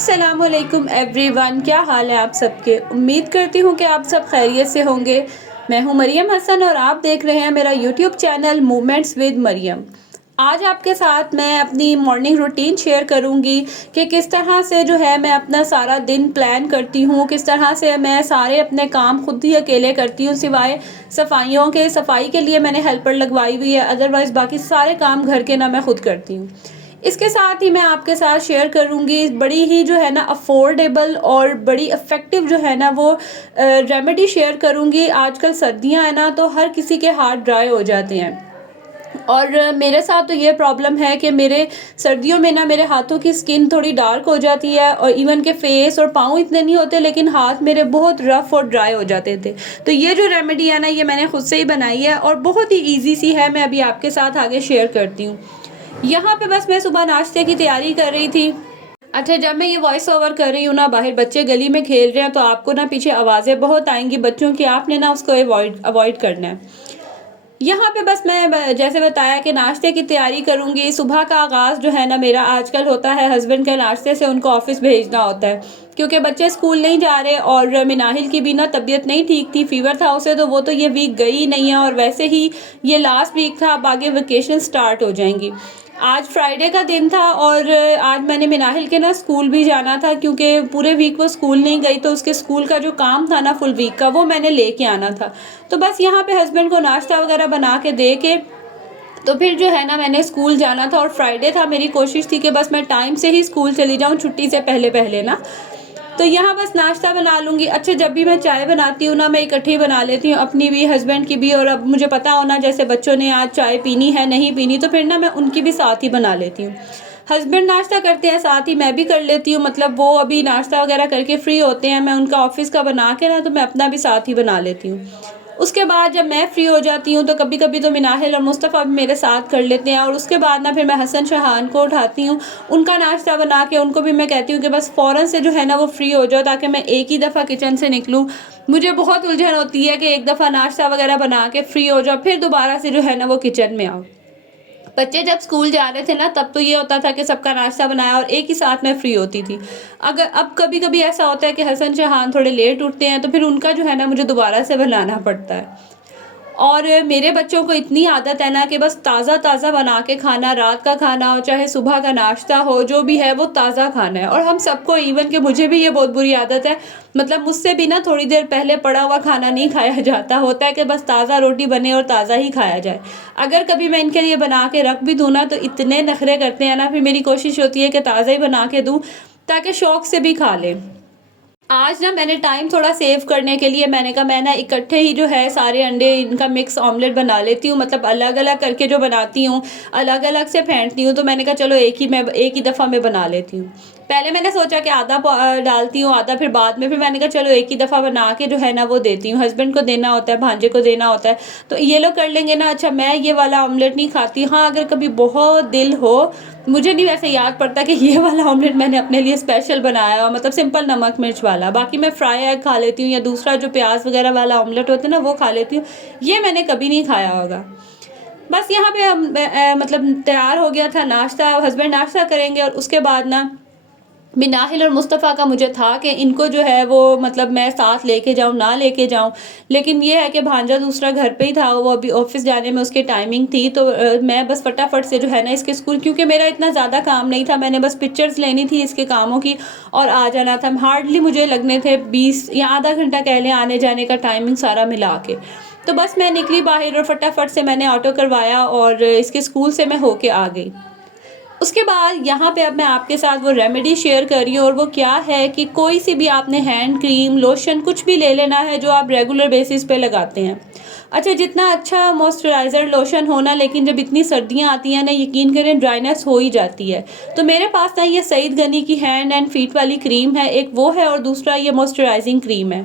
अस्सलामुअलैकुम एवरीवन, क्या हाल है आप सबके। उम्मीद करती हूँ कि आप सब खैरियत से होंगे। मैं हूँ मरियम हसन और आप देख रहे हैं मेरा YouTube channel movements with Maryam. आज आपके साथ मैं अपनी मॉर्निंग रूटीन शेयर करूँगी कि किस तरह से जो है मैं अपना सारा दिन प्लान करती हूँ, किस तरह से मैं सारे अपने काम खुद ही अकेले करती हूँ, सिवाय सफाई के लिए मैंने हेल्पर लगवाई हुई है। अदरवाइज़ बाकी सारे काम घर के ना मैं खुद करती हूँ। इसके साथ ही मैं आपके साथ शेयर करूँगी बड़ी ही जो है ना अफोर्डेबल और बड़ी इफ़ेक्टिव जो है ना वो रेमेडी शेयर करूँगी। आजकल सर्दियाँ हैं ना, तो हर किसी के हाथ ड्राई हो जाते हैं और मेरे साथ तो ये प्रॉब्लम है कि मेरे सर्दियों में ना मेरे हाथों की स्किन थोड़ी डार्क हो जाती है और इवन के फेस और पाँव इतने नहीं होते, लेकिन हाथ मेरे बहुत रफ़ और ड्राई हो जाते थे। तो ये जो रेमेडी है ना, ये मैंने खुद से ही बनाई है और बहुत ही ईज़ी सी है। मैं अभी आपके साथ आगे शेयर करती हूँ। यहाँ पे बस मैं सुबह नाश्ते की तैयारी कर रही थी। अच्छा, जब मैं ये वॉइस ओवर कर रही हूँ ना, बाहर बच्चे गली में खेल रहे हैं, तो आपको ना पीछे आवाज़ें बहुत आएंगी बच्चों की, आपने ना उसको अवॉइड अवॉइड करना है। यहाँ पे बस मैं जैसे बताया कि नाश्ते की तैयारी करूँगी। सुबह का आगाज़ जो है ना मेरा आजकल होता है हस्बैंड के नाश्ते से, उनको ऑफिस भेजना होता है क्योंकि बच्चे स्कूल नहीं जा रहे और मिनाहिल की भी ना तबीयत नहीं ठीक थी, फीवर था उसे, तो वो तो ये वीक गई ही नहीं है और वैसे ही ये लास्ट वीक था। अब आगे वेकेशन स्टार्ट हो जाएंगी। आज फ्राइडे का दिन था और आज मैंने मिनाहिल के ना स्कूल भी जाना था क्योंकि पूरे वीक वो स्कूल नहीं गई, तो उसके स्कूल का जो काम था ना फुल वीक का, वो मैंने लेके आना था। तो बस यहाँ पे हस्बैंड को नाश्ता वगैरह बना के दे के तो फिर जो है ना मैंने स्कूल जाना था और फ्राइडे था। मेरी कोशिश थी कि बस मैं टाइम से ही स्कूल चली जाऊँ, छुट्टी से पहले पहले ना। तो यहाँ बस नाश्ता बना लूँगी। अच्छा, जब भी मैं चाय बनाती हूँ ना, मैं इकट्ठी बना लेती हूँ, अपनी भी हस्बैंड की भी। और अब मुझे पता होना जैसे बच्चों ने आज चाय पीनी है नहीं पीनी, तो फिर ना मैं उनकी भी साथ ही बना लेती हूँ। हस्बैंड नाश्ता करते हैं, साथ ही मैं भी कर लेती हूँ। मतलब वो अभी नाश्ता वगैरह करके फ्री होते हैं, मैं उनका ऑफिस का बना के ना, तो मैं अपना भी साथ ही बना लेती हूँ। उसके बाद जब मैं फ्री हो जाती हूँ तो कभी कभी तो मिनाहिल और मुस्तफ़ा भी मेरे साथ कर लेते हैं और उसके बाद ना फिर मैं हसन शहान को उठाती हूँ, उनका नाश्ता बना के उनको भी मैं कहती हूँ कि बस फ़ौरन से जो है ना वो फ्री हो जाओ, ताकि मैं एक ही दफ़ा किचन से निकलूँ। मुझे बहुत उलझन होती है कि एक दफ़ा नाश्ता वगैरह बना के फ्री हो जाओ, फिर दोबारा से जो है ना वो किचन में आओ। बच्चे जब स्कूल जा रहे थे ना, तब तो ये होता था कि सबका नाश्ता बनाया और एक ही साथ में फ्री होती थी। अगर अब कभी कभी ऐसा होता है कि हसन शहान थोड़े लेट उठते हैं, तो फिर उनका जो है ना मुझे दोबारा से बनाना पड़ता है। और मेरे बच्चों को इतनी आदत है ना कि बस ताज़ा ताज़ा बना के खाना, रात का खाना हो चाहे सुबह का नाश्ता हो, जो भी है वो ताज़ा खाना है। और हम सबको, इवन कि मुझे भी ये बहुत बुरी आदत है। मतलब मुझसे भी ना थोड़ी देर पहले पड़ा हुआ खाना नहीं खाया जाता, होता है कि बस ताज़ा रोटी बने और ताज़ा ही खाया जाए। अगर कभी मैं इनके लिए बना के रख भी दूँ ना, तो इतने नखरे करते हैं ना, फिर मेरी कोशिश होती है कि ताज़ा ही बना के दूँ ताकि शौक से भी खा लें। आज ना मैंने टाइम थोड़ा सेव करने के लिए मैंने कहा मैं ना इकट्ठे ही जो है सारे अंडे इनका मिक्स ऑमलेट बना लेती हूँ। मतलब अलग अलग करके जो बनाती हूँ, अलग अलग से फेंटती हूँ, तो मैंने कहा चलो एक ही दफ़ा में बना लेती हूँ। पहले मैंने सोचा कि आधा डालती हूँ आधा फिर बाद में, फिर मैंने कहा चलो एक ही दफ़ा बना के जो है ना वो देती हूँ। हस्बैंड को देना होता है, भांजे को देना होता है, तो ये लोग कर लेंगे ना। अच्छा, मैं ये वाला ऑमलेट नहीं खाती। हाँ, अगर कभी बहुत दिल हो, मुझे नहीं वैसे याद पड़ता कि ये वाला ऑमलेट मैंने अपने लिए स्पेशल बनाया हो, मतलब सिंपल नमक मिर्च वाला। बाकी मैं फ्राई एग खा लेती हूँ या दूसरा जो प्याज वगैरह वाला ऑमलेट होता है ना, वो खा लेती हूँ। ये मैंने कभी नहीं खाया होगा। बस यहाँ पे हम मतलब तैयार हो गया था नाश्ता, हस्बैंड नाश्ता करेंगे और उसके बाद ना मिनाहिल और मुस्तफ़ा का मुझे था कि इनको जो है वो मतलब मैं साथ लेके जाऊँ ना लेके जाऊँ, लेकिन ये है कि भांजा दूसरा घर पे ही था, वो अभी ऑफिस जाने में उसकी टाइमिंग थी। तो मैं बस फटाफट से जो है ना इसके स्कूल, क्योंकि मेरा इतना ज़्यादा काम नहीं था, मैंने बस पिक्चर्स लेनी थी इसके कामों की और आ जाना था। हार्डली मुझे लगने थे 20 या आधा घंटा कह लें आने जाने का टाइमिंग सारा मिला के। तो बस मैं निकली बाहर और फटाफट से मैंने ऑटो करवाया और इसके स्कूल से मैं होके आ गई। उसके बाद यहाँ पे अब मैं आपके साथ वो रेमेडी शेयर कर रही हूँ और वो क्या है कि कोई सी भी आपने हैंड क्रीम, लोशन कुछ भी ले लेना है जो आप रेगुलर बेसिस पे लगाते हैं। अच्छा, जितना अच्छा मॉइस्चराइज़र लोशन होना, लेकिन जब इतनी सर्दियाँ आती हैं ना, यकीन करें ड्राइनेस हो ही जाती है। तो मेरे पास ना ये सईद गनी की हैंड एंड फीट वाली क्रीम है, एक वो है और दूसरा ये मॉइस्चराइजिंग क्रीम है।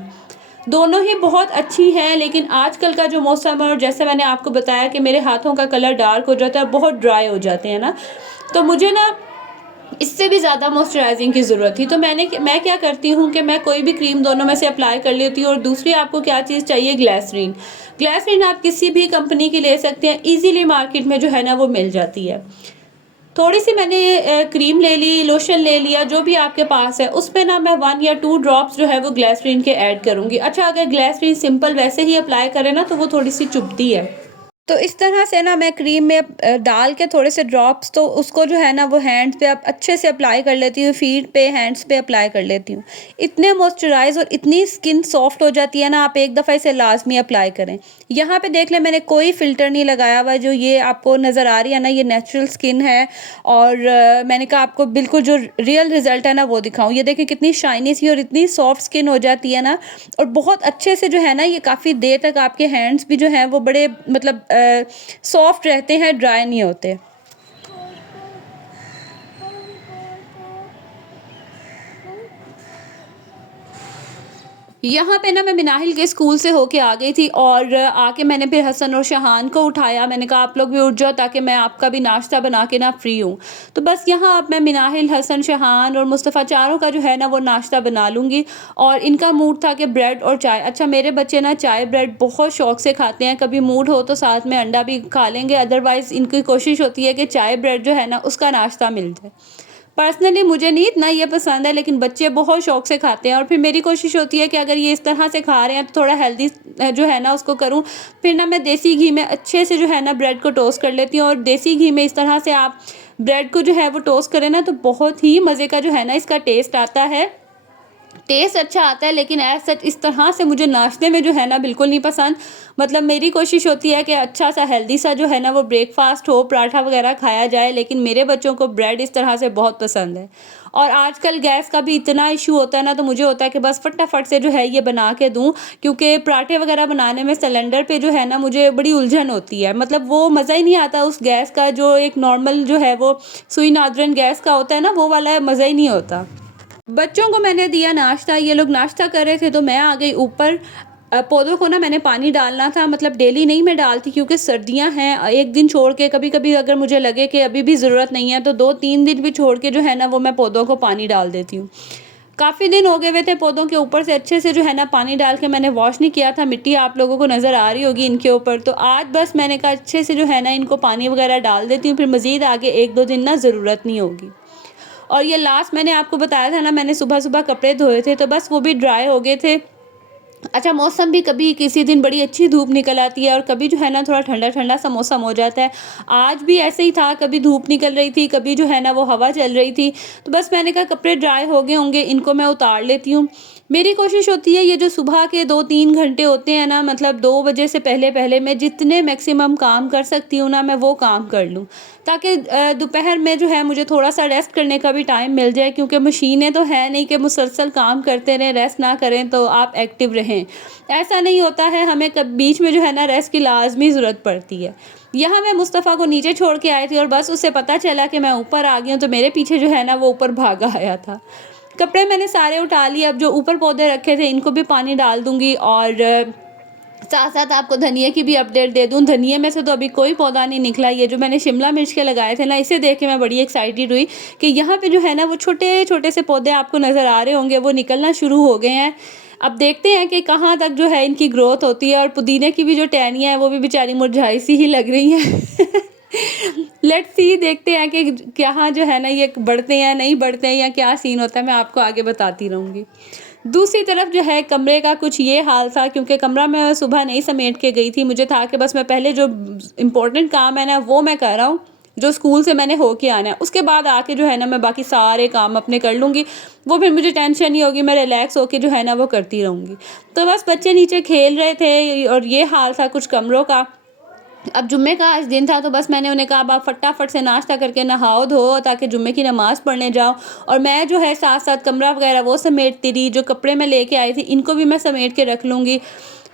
दोनों ही बहुत अच्छी हैं, लेकिन आजकल का जो मौसम है और जैसे मैंने आपको बताया कि मेरे हाथों का कलर डार्क हो जाता है, बहुत ड्राई हो जाते हैं ना, तो मुझे ना इससे भी ज़्यादा मॉइस्चराइजिंग की ज़रूरत थी। तो मैं क्या करती हूँ कि मैं कोई भी क्रीम दोनों में से अप्लाई कर लेती हूँ। और दूसरी आपको क्या चीज़ चाहिए, ग्लिसरीन। ग्लिसरीन आप किसी भी कंपनी की ले सकते हैं, ईजीली मार्केट में जो है ना वो मिल जाती है। थोड़ी सी मैंने क्रीम ले ली, लोशन ले लिया, जो भी आपके पास है, उसमें ना मैं 1 या 2 ड्रॉप्स जो है वो ग्लिसरीन के ऐड करूँगी। अच्छा, अगर ग्लिसरीन सिंपल वैसे ही अप्लाई करें ना तो वो थोड़ी-सी चुभती है। तो इस तरह से ना मैं क्रीम में डाल के थोड़े से ड्रॉप्स, तो उसको जो है ना वो हैंड्स पे अब अच्छे से अप्लाई कर लेती हूँ, फीट पे, हैंड्स पे अप्लाई कर लेती हूँ। इतने मॉइस्चराइज़ और इतनी स्किन सॉफ्ट हो जाती है ना, आप एक दफ़ा इसे लाज़मी अप्लाई करें। यहाँ पे देख लें, मैंने कोई फ़िल्टर नहीं लगाया हुआ, जो ये आपको नज़र आ रही है ना, ये नेचुरल स्किन है। और मैंने कहा आपको बिल्कुल जो रियल रिज़ल्ट है ना वो दिखाऊँ। ये देखें कितनी शाइनी सी और इतनी सॉफ्ट स्किन हो जाती है ना, और बहुत अच्छे से जो है ना ये काफ़ी देर तक आपके हैंड्स भी जो हैं वो बड़े मतलब सॉफ्ट रहते हैं, ड्राई नहीं होते। यहाँ पे ना मैं मिनाहिल के स्कूल से होके आ गई थी, और आके मैंने फिर हसन और शहान को उठाया। मैंने कहा आप लोग भी उठ जाओ ताकि मैं आपका भी नाश्ता बना के ना फ्री हूँ। तो बस यहाँ अब मैं मिनाहिल, हसन, शहान और मुस्तफ़ा चारों का जो है ना वो नाश्ता बना लूँगी। और इनका मूड था कि ब्रेड और चाय। अच्छा, मेरे बच्चे ना चाय ब्रेड बहुत शौक से खाते हैं, कभी मूड हो तो साथ में अंडा भी खा लेंगे, अदरवाइज़ इनकी कोशिश होती है कि चाय ब्रेड जो है ना उसका नाश्ता मिल जाए। पर्सनली मुझे नहीं इतना ये पसंद है, लेकिन बच्चे बहुत शौक से खाते हैं, और फिर मेरी कोशिश होती है कि अगर ये इस तरह से खा रहे हैं तो थोड़ा हेल्दी जो है ना उसको करूं। फिर ना मैं देसी घी में अच्छे से जो है ना ब्रेड को टोस्ट कर लेती हूँ, और देसी घी में इस तरह से आप ब्रेड को जो है वो टोस्ट करें ना तो बहुत ही मज़े का जो है ना इसका टेस्ट आता है। टेस्ट अच्छा आता है, लेकिन एज़ सच इस तरह से मुझे नाश्ते में जो है ना बिल्कुल नहीं पसंद। मतलब मेरी कोशिश होती है कि अच्छा सा हेल्दी सा जो है ना वो ब्रेकफास्ट हो, पराठा वगैरह खाया जाए, लेकिन मेरे बच्चों को ब्रेड इस तरह से बहुत पसंद है। और आजकल गैस का भी इतना इशू होता है ना, तो मुझे होता है कि बस फटाफट से जो है ये बना के दूँ, क्योंकि पराठे वगैरह बनाने में सिलेंडर पे जो है ना मुझे बड़ी उलझन होती है। मतलब वो मज़ा ही नहीं आता उस गैस का, जो एक नॉर्मल जो है वो सुई नादरन गैस का होता है ना, वो वाला मज़ा ही नहीं होता। बच्चों को मैंने दिया नाश्ता, ये लोग नाश्ता कर रहे थे तो मैं आ गई ऊपर। पौधों को ना मैंने पानी डालना था, मतलब डेली नहीं मैं डालती क्योंकि सर्दियां हैं, एक दिन छोड़ के, कभी कभी अगर मुझे लगे कि अभी भी ज़रूरत नहीं है तो 2-3 दिन भी छोड़ के जो है ना वो मैं पौधों को पानी डाल देती हूँ। काफ़ी दिन हो गए हुए थे पौधों के ऊपर से अच्छे से जो है ना पानी डाल के मैंने वॉश नहीं किया था, मिट्टी आप लोगों को नज़र आ रही होगी इनके ऊपर। तो आज बस मैंने कहा अच्छे से जो है ना इनको पानी वगैरह डाल देती हूँ, फिर मज़ीद आगे 1-2 दिन ना ज़रूरत नहीं होगी। और ये लास्ट मैंने आपको बताया था ना, मैंने सुबह-सुबह कपड़े धोए थे तो बस वो भी ड्राई हो गए थे। अच्छा, मौसम भी कभी किसी दिन बड़ी अच्छी धूप निकल आती है और कभी जो है ना थोड़ा ठंडा-ठंडा सा मौसम हो जाता है। आज भी ऐसे ही था, कभी धूप निकल रही थी, कभी जो है ना वो हवा चल रही थी। तो बस मैंने कहा कपड़े ड्राई हो गए होंगे, इनको मैं उतार लेती हूँ। मेरी कोशिश होती है ये जो सुबह के 2-3 घंटे होते हैं ना, मतलब 2 बजे से पहले-पहले मैं जितने मैक्सिमम काम कर सकती हूँ ना मैं वो काम कर लूँ। ताकि दोपहर में जो है मुझे थोड़ा-सा रेस्ट करने का भी टाइम मिल जाए, क्योंकि मशीनें तो है नहीं कि मुसलसल काम करते रहें, रेस्ट ना करें तो आप एक्टिव रहें। ऐसा नहीं होता है, हमें कब बीच में जो है ना रेस्ट की लाज़मी ज़रूरत पड़ती है। यहाँ मैं मुस्तफ़ा को नीचे छोड़ के आई थी और बस उसे पता चला कि मैं ऊपर आ गई हूँ तो मेरे पीछे जो है ना वो ऊपर भागा आया था। कपड़े मैंने सारे उठा लिए, अब जो ऊपर पौधे रखे थे इनको भी पानी डाल दूँगी, और साथ-साथ आपको धनिये की भी अपडेट दे दूँ। धनिये में से तो अभी कोई पौधा नहीं निकला। ये जो मैंने शिमला मिर्च के लगाए थे ना, इसे देख के मैं बड़ी एक्साइटेड हुई कि यहाँ पे जो है ना वो छोटे-छोटे से पौधे आपको नज़र आ रहे होंगे, वो निकलना शुरू हो गए हैं। अब देखते हैं कि कहाँ तक जो है इनकी ग्रोथ होती है, और पुदीने की भी जो टहनियाँ हैं वो भी बेचारी मुरझाई सी ही लग रही हैं। लेट्स सी, देखते हैं कि कहाँ जो है ना ये बढ़ते हैं, नहीं बढ़ते हैं, या क्या सीन होता है, मैं आपको आगे बताती रहूँगी। दूसरी तरफ जो है कमरे का कुछ ये हाल था, क्योंकि कमरा मैं सुबह नहीं समेट के गई थी। मुझे था कि बस मैं पहले जो इम्पोर्टेंट काम है ना वो मैं कर रहा हूँ, जो स्कूल से मैंने होके आना है, उसके बाद आके जो है ना मैं बाकी सारे काम अपने कर लूँगी। वो फिर मुझे टेंशन नहीं होगी, मैं रिलैक्स होके जो है ना वो करती रहूँगी। तो बस बच्चे नीचे खेल रहे थे और ये हाल था कुछ कमरों का। अब जुम्मे का आज दिन था तो बस मैंने उन्हें कहा अब आप फटाफट से नाश्ता करके नहाओ धो ताकि जुम्मे की नमाज़ पढ़ने जाओ, और मैं जो है साथ साथ कमरा वगैरह वो समेटती रही। जो कपड़े मैं लेके आई थी इनको भी मैं समेट के रख लूँगी।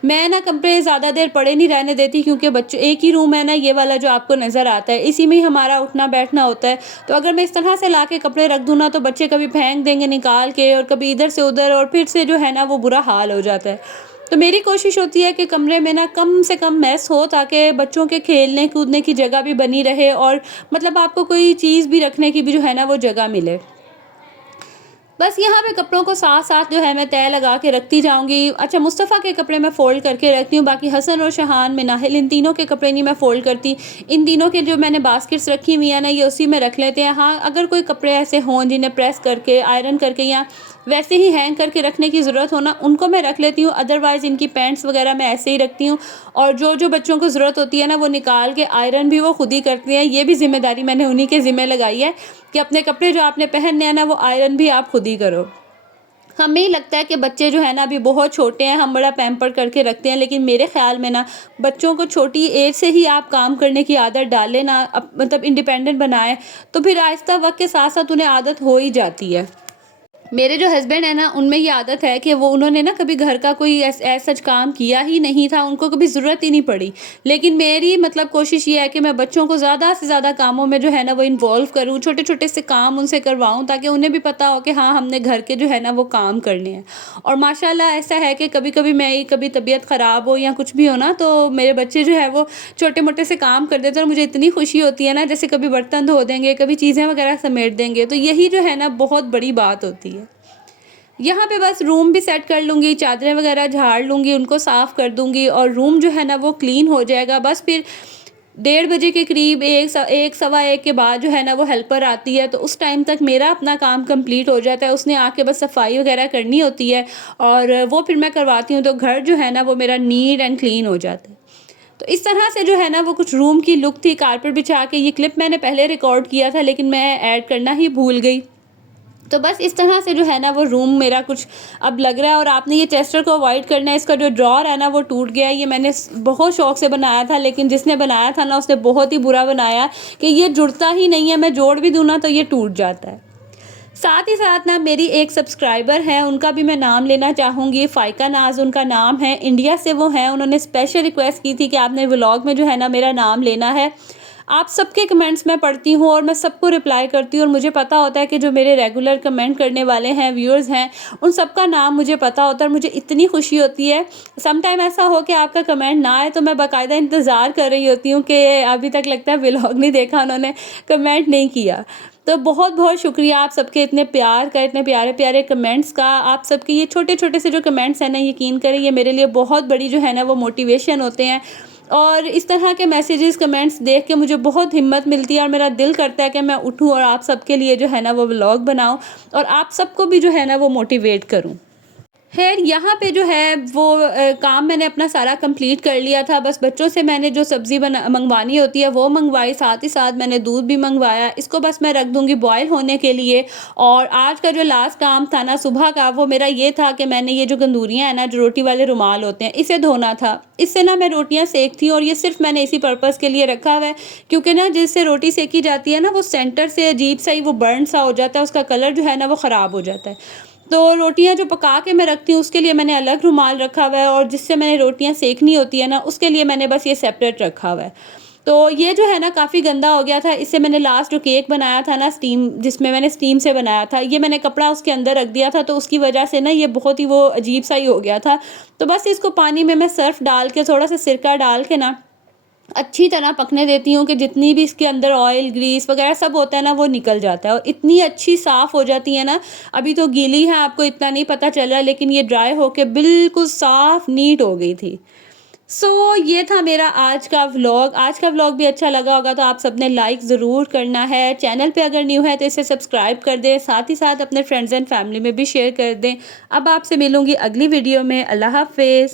मैं ना कपड़े ज़्यादा देर पड़े नहीं रहने देती, क्योंकि बच्चों एक ही रूम है ना ये वाला जो आपको नज़र आता है, इसी में ही हमारा उठना बैठना होता है। तो अगर मैं इस तरह से ला के कपड़े रख दूँ ना तो बच्चे कभी फेंक देंगे निकाल के, और कभी इधर से उधर, और फिर से जो है ना वो बुरा हाल हो जाता है। तो मेरी कोशिश होती है कि कमरे में ना कम से कम मैस हो, ताकि बच्चों के खेलने कूदने की जगह भी बनी रहे, और मतलब आपको कोई चीज़ भी रखने की भी जो है ना वो जगह मिले। बस यहाँ पे कपड़ों को साथ-साथ जो है मैं तह लगा के रखती जाऊँगी। अच्छा, मुस्तफ़ा के कपड़े मैं फ़ोल्ड करके रखती हूँ, बाकी हसन और शहान, मिनाहिल, इन तीनों के कपड़े नहीं मैं फ़ोल्ड करती। इन तीनों के जो मैंने बास्केट्स रखी हुई हैं ना, ये उसी में रख लेते हैं। हाँ, अगर कोई कपड़े ऐसे हों जिन्हें प्रेस करके, आयरन करके या वैसे ही हैंग करके रखने की ज़रूरत हो ना, उनको मैं रख लेती हूँ। अदरवाइज़ इनकी पैंट्स वग़ैरह मैं ऐसे ही रखती हूँ, और जो बच्चों को ज़रूरत होती है ना, वो निकाल के आयरन भी वो खुद ही करते हैं। ये भी ज़िम्मेदारी मैंने उन्हीं के ज़िम्मे लगाई है कि अपने कपड़े जो आपने पहनने हैं ना, वो आयरन भी आप खुद ही करो। हमें लगता है कि बच्चे जो है ना अभी बहुत छोटे हैं, हम बड़ा पैम्पर करके रखते हैं, लेकिन मेरे ख़्याल में ना बच्चों को छोटी एज से ही आप काम करने की आदत डालें ना, मतलब इंडिपेंडेंट बनाएं, तो फिर आहिस्ता वक्त के साथ साथ उन्हें आदत हो ही जाती है। मेरे जो हस्बैंड है ना, उनमें ये आदत है कि वो उन्होंने ना कभी घर का कोई सच काम किया ही नहीं था, उनको कभी ज़रूरत ही नहीं पड़ी। लेकिन मेरी मतलब कोशिश ये है कि मैं बच्चों को ज़्यादा से ज़्यादा कामों में जो है ना वो इन्वॉल्व करूँ, छोटे-छोटे से काम उनसे करवाऊँ, ताकि उन्हें भी पता हो कि हाँ, हमने घर के जो है ना वो काम करने हैं। और माशाल्लाह ऐसा है कि कभी-कभी मैं कभी तबीयत ख़राब हो या कुछ भी हो ना, तो मेरे बच्चे जो है वो छोटे-मोटे से काम कर देते हैं, और मुझे इतनी खुशी होती है ना, जैसे कभी बर्तन धो देंगे, कभी चीज़ें वगैरह समेट देंगे, तो यही जो है ना बहुत बड़ी बात होती है। यहाँ पे बस रूम भी सेट कर लूँगी, चादरें वगैरह झाड़ लूँगी, उनको साफ़ कर दूँगी, और रूम जो है ना वो क्लीन हो जाएगा। बस फिर 1:30 बजे के करीब 1 सवा 1 के बाद जो है ना वो हेल्पर आती है, तो उस टाइम तक मेरा अपना काम कंप्लीट हो जाता है। उसने आके बस सफाई वगैरह करनी होती है, और वो फिर मैं करवाती हूँ, तो घर जो है ना वो मेरा नीट एंड क्लीन हो जाता है। तो इस तरह से जो है ना वो कुछ रूम की लुक थी, कारपेट बिछा के। ये क्लिप मैंने पहले रिकॉर्ड किया था, लेकिन मैं ऐड करना ही भूल गई। तो बस इस तरह से जो है ना वो रूम मेरा कुछ अब लग रहा है। और आपने ये टेस्टर को अवॉइड करना है, इसका जो ड्रॉर है ना वो टूट गया है। ये मैंने बहुत शौक से बनाया था, लेकिन जिसने बनाया था ना उसने बहुत ही बुरा बनाया कि ये जुड़ता ही नहीं है, मैं जोड़ भी दूँ ना तो ये टूट जाता है। साथ ही साथ ना मेरी एक सब्सक्राइबर है, उनका भी मैं नाम लेना चाहूँगी। फ़ाइका नाज़ उनका नाम है, इंडिया से वो हैं। उन्होंने स्पेशल रिक्वेस्ट की थी कि आपने व्लॉग में जो है ना मेरा नाम लेना है। आप सबके कमेंट्स मैं पढ़ती हूँ और मैं सबको रिप्लाई करती हूँ, और मुझे पता होता है कि जो मेरे रेगुलर कमेंट करने वाले हैं, व्यूअर्स हैं, उन सबका नाम मुझे पता होता है, और मुझे इतनी खुशी होती है। सम टाइम ऐसा हो कि आपका कमेंट ना आए, तो मैं बाकायदा इंतज़ार कर रही होती हूँ कि अभी तक लगता है व्लॉग नहीं देखा उन्होंने, कमेंट नहीं किया। तो बहुत-बहुत शुक्रिया आप सबके इतने प्यार का, इतने प्यारे-प्यारे कमेंट्स का। आप सबके ये छोटे-छोटे से जो कमेंट्स हैं ना, यकीन करें ये मेरे लिए बहुत बड़ी जो है ना वो मोटिवेशन होते हैं। और इस तरह के मैसेजेस, कमेंट्स देख के मुझे बहुत हिम्मत मिलती है, और मेरा दिल करता है कि मैं उठूँ और आप सबके लिए जो है ना वो व्लॉग बनाऊँ, और आप सबको भी जो है ना वो मोटिवेट करूँ। ख़ैर, यहाँ पे जो है वो काम मैंने अपना सारा कंप्लीट कर लिया था। बस बच्चों से मैंने जो सब्ज़ी मंगवानी होती है वो मंगवाई, साथ ही साथ मैंने दूध भी मंगवाया। इसको बस मैं रख दूँगी बॉयल होने के लिए। और आज का जो लास्ट काम था ना सुबह का, वो मेरा ये था कि मैंने ये जो गंदूरियाँ हैं ना, जो रोटी वाले रुमाल होते हैं, इसे धोना था। इससे ना मैं रोटियाँ सेकती हूँ, और ये सिर्फ़ मैंने इसी पर्पज़ के लिए रखा हुआ है, क्योंकि ना जिससे रोटी सेकी जाती है ना, वो सेंटर से अजीब सा ही वो बर्न सा हो जाता है, उसका कलर जो है ना वो ख़राब हो जाता है। तो रोटियाँ जो पका के मैं रखती हूँ उसके लिए मैंने अलग रुमाल रखा हुआ है, और जिससे मैंने रोटियाँ सेकनी होती है ना उसके लिए मैंने बस ये सेपरेट रखा हुआ है। तो ये जो है ना काफ़ी गंदा हो गया था। इससे मैंने लास्ट जो केक बनाया था ना स्टीम, जिसमें मैंने स्टीम से बनाया था, ये मैंने कपड़ा उसके अंदर रख दिया था, तो उसकी वजह से ना ये बहुत ही वो अजीब सा ही हो गया था। तो बस इसको पानी में मैं सर्फ़ डाल के, थोड़ा सा सिरका डाल के ना अच्छी तरह पकने देती हूँ कि जितनी भी इसके अंदर ऑयल, ग्रीस वगैरह सब होता है ना वो निकल जाता है, और इतनी अच्छी साफ़ हो जाती है ना। अभी तो गीली है, आपको इतना नहीं पता चल रहा, लेकिन ये ड्राई होके बिल्कुल साफ़ नीट हो गई थी। ये था मेरा आज का व्लॉग। आज का व्लॉग भी अच्छा लगा होगा तो आप सबने लाइक ज़रूर करना है। चैनल पे अगर न्यू है तो इसे सब्सक्राइब कर दें, साथ ही साथ अपने फ्रेंड्स एंड फैमिली में भी शेयर कर दें। अब आपसे मिलूँगी अगली वीडियो में। अल्लाह हाफ़िज़।